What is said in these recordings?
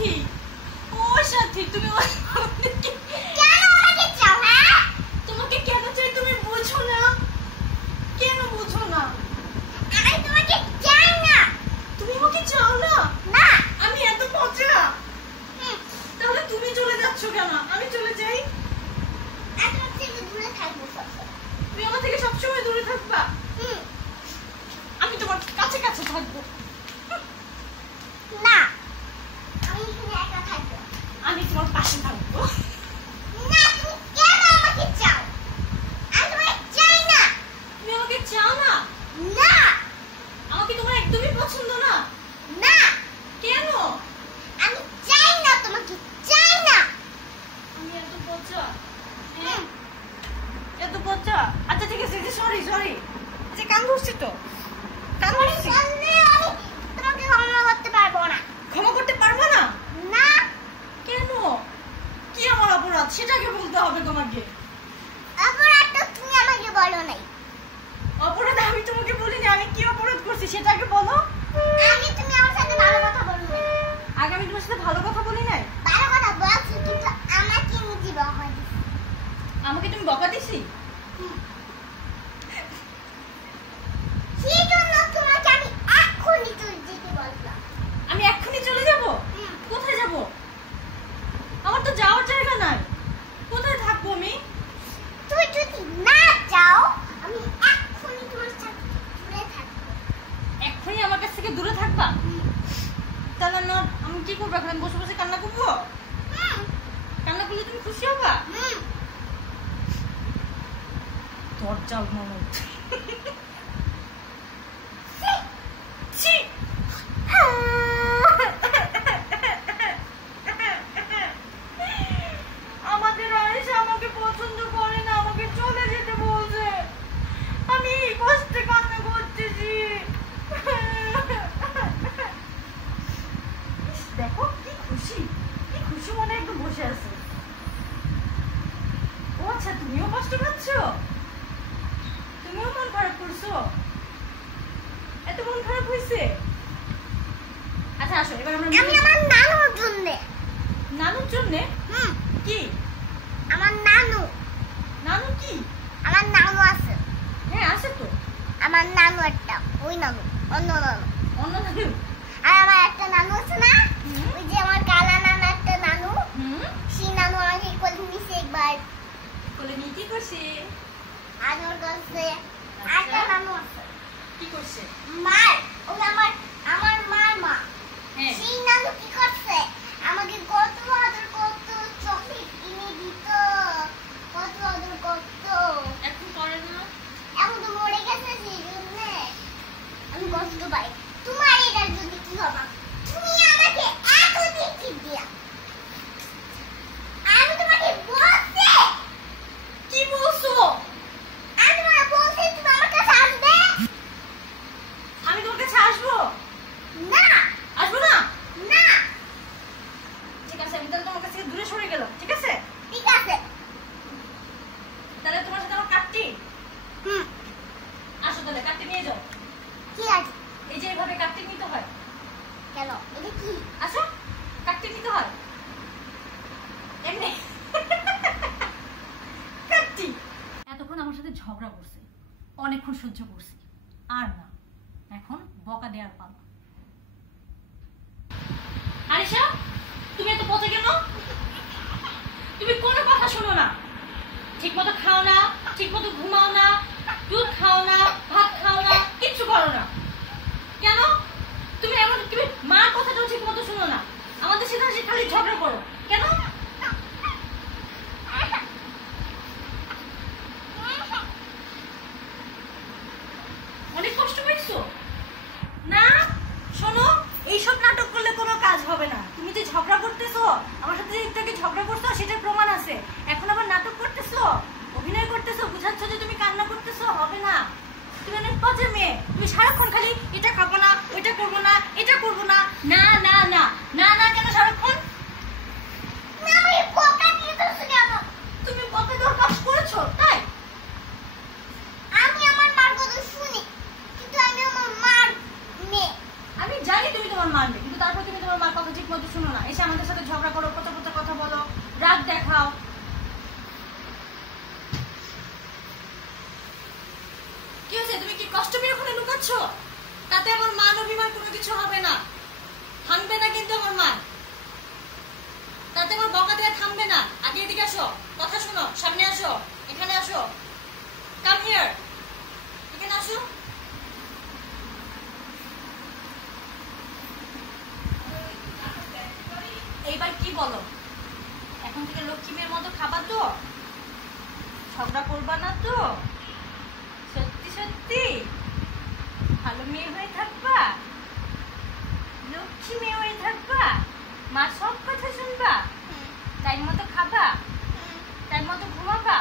সাথী, ও সাথী, তুমি কেন আমাকে চাও? হ্যাঁ, তোমাকে কেন চাই তুমি বুঝো না? কেন বুঝো না? আমি তোমাকে চাই না। তুমি আমাকে চাও না? না। আমি এত পচা? তাহলে তুমি চলে যাচ্ছ কেন? আমি চলে যাই? আমি তোমার থেকে দূরে থাকবো সবসময়। তুমি আমার থেকে সবসময় দূরে থাকবা? আমি তোমার কাছে কাছে থাকবো। না, আমি এখানে একা থাকবো। আমি তোমার পাশে থাকবো। না, তুমি কেন আমাকে চাও? আমি তোমাকে চাই না। তুমি আমাকে চাও না? না। আমাকে তোমার একদমই পছন্দ না? না। কেন? আমি চাই না, তোমাকে চাই না। আমি এত পচা? এত পচা? আচ্ছা ঠিক আছে, সরি সরি, যে কান ধরছি তো, কান ধরছি। আমি তোমাকে ক্ষমা করতে পারবো না। ক্ষমা করতে পারবো না? না। কেন? কি আমার অপরাধ সেটাকে বলতে হবে তোমাকে। অপরাধটা তুমি আমাকে বলো নাই। অপরাধ আমি তোমাকে বলিনি, আমি কি অপরাধ করছি সেটাকে বলো। তুমি আমার সাথে ভালো কথা বলো নাই। আগে আমি তোমার সাথে ভালো কথা বলি নাই? ভালো কথা বলছি, কিন্তু আমাকে নিজে বকা দিছি। আমাকে তুমি বকা দিছি? সেই জন্য তোমাকে আমি এক্ষুনি চলে যেতে বললাম। আমি এক্ষুনি চলে যাব? কোথায় যাব? আমার তো যাওয়ার জায়গা নাই, কোথায় থাকবো আমি? তুমি যদি না চাও, আমি এক্ষুনি তোমার সাথে দূরে থাকবো। এক্ষুনি আমার কাছ থেকে দূরে থাকবা? তাহলে না আমি কি করবো এখন? আমি বসে বসে কান্না করবো? কান্না করলে তুমি খুশি হবা? দরজাল ননদ। ছি! আমাদের আয়েশা আমাকে পছন্দ করে না, আমাকে চলে যেতে বলছে। আমি কষ্টে কান্না করতেছি। দেখো কি খুশি, কি খুশি মনে একদম বসে আছে। ও আচ্ছা, তুমিও কষ্ট পাচ্ছ? তুমিও মন খারাপ করছো? এত মন খারাপ হয়েছে? আচ্ছা আসো এবার আমরা আমি আমার নানুর জন্য। নানুর জন্য? কি? আমার নানু। নানু কি? আমার নানু আছে। হ্যাঁ আছে তো। আমার নানু একটা, ওই নানু, অন্য নানু। অন্য নানু? আর আমার একটা নানু আছে না, ওই যে আমার কালা নানু একটা নানু, সেই নানু আমাকে কোলে নিছে একবার। কোলে নিয়ে কি করছে? আদর করছে। একটা নানু আছে। কি করছে? মার, ওই আমার মার মা। হ্যাঁ। সেই নানু কি করছে? আমাকে কত আদর করতো, চকলেট কিনে দিত, কত আদর করতো। এখন করে না? এখন তো মরে গেছে, সেই জন্য আমি কষ্ট পাই। তোমার এটা যদি কি হবে? তুমি আমাকে এত দেখি দিয়া। আমি তোমাকে বলছি। কি বলছো? আমি তোমাকে বলছি তুমি আমার কাছে আসবে। আমি তোমার কাছে আসবো? না। আসবো না? না। ঠিক আছে, আমি তাহলে তোমার কাছে দূরে সরে গেলাম, ঠিক আছে? ঠিক আছে। তাহলে তোমার সাথে আমার কাটটি। আসো তাহলে কাটতে নিয়ে যাও। কি আছে? এই যে এইভাবে কাটতে নিতে হয়। কেন? এটা কি? আসো, কাটতে নিতে হয় এমনি। কাটতি। এতক্ষণ আমার সাথে ঝগড়া করছে, অনেকক্ষণ সহ্য করছি, আর না, এখন বকা দেওয়ার পালা। আরিশা, তুমি এত পচে কেন? তুমি কোনো কথা শোনো না, ঠিক মতো খাও না, ঠিক মতো ঘুমাও না, দুধ খাও না, ভাত খাও না, কিচ্ছু করো না। কেন? তুমি এমন, তুমি মার কথাটাও ঠিক মতো শোনো না, আমাদের সাথে খালি ঝগড়া করো কেন? অনেক কষ্ট পাইছো না? শোনো, এইসব নাটক করলে কোনো কাজ হবে না। তুমি যে ঝগড়া করতেছো, আমার সাথে যে একটু আগে ঝগড়া করছো সেটার প্রমাণ আছে। এখন আবার নাটক করতেছো, অভিনয় করতেছো, বুঝাচ্ছ যে তুমি কান্না করতেছো, হবে না। তুমি অনেক পচা মেয়ে, তুমি সারাক্ষণ খালি এটা খাবো না, ওইটা করবো না, এটা করবো না, না না না না না। কেন সারাক্ষণ? না, আমি বকা দিয়ে দিছি কেন? তুমি বকা দেওয়ার কাজ করেছো তাই? আমি আমার মার কথা শুনি, কিন্তু আমি আমার মার মেয়ে। আমি জানি তুমি তোমার মানবে, কিন্তু তারপর তুমি তোমার মার কথা ঠিক মতো শুনো না, এসে আমাদের সাথে ঝগড়া করো, পচা পচা কথা বলো, রাগ দেখাও। কি হয়েছে? তুমি কি কষ্ট পেয়ে ওখানে লুকাচ্ছ? তাতে আমার মান অভিমান কোনো কিছু হবে না, থামবে না কিন্তু আমার মান, তাতে আমার বকা দেওয়া থামবে না। আগে এদিকে আসো, কথা শোনো, সামনে আসো, এখানে আসো, কাম হিয়ার, এখানে আসো। এইবার কি বলো? এখন থেকে লক্ষ্মী মেয়ের মতো খাবা তো? ঝগড়া করবা না তো? সত্যি সত্যি ভালো মেয়ে হয়ে থাকবা, লক্ষ্মী মেয়ে হয়ে থাকবা, মা সব কথা শুনবা, টাইম মতো খাবা, টাইম মতো ঘুমাবা,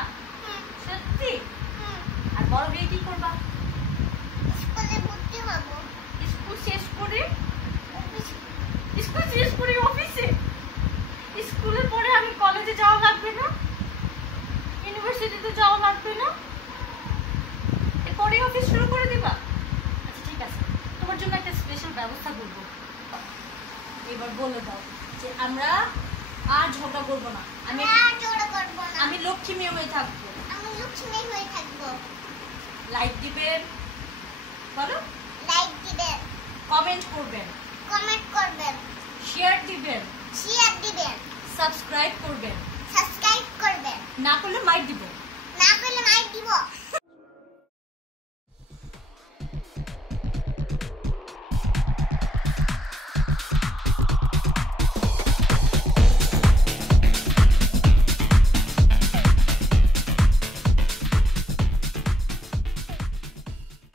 সত্যি? আর বড় হয়ে কি করবা? স্কুলে ভর্তি হব। স্কুল শেষ করে অফিসে, স্কুলের পরে আমি কলেজে যাওয়া লাগবে না, ইউনিভার্সিটিতে যাওয়া লাগবে না, এরপরে অফিস শুরু করে দিবা? আচ্ছা ঠিক আছে, তোমার জন্য একটা স্পেশাল ব্যবস্থা করবো। এবার বলে দাও যে আমরা আর ঝগড়া করবো না, আমি লক্ষ্মী মেয়ে হয়ে থাকবো। আমি লক্ষ্মী মেয়ে হয়ে থাকবো। লাইক দিবেন, বলো, লাইক দিবেন, কমেন্ট করবেন, কমেন্ট করবেন, শেয়ার দিবেন, শেয়ার দিবেন, সাবস্ক্রাইব করবেন, সাবস্ক্রাইব করবেন, না করলে মাইক দিবেন। না করলে মাইক দিব।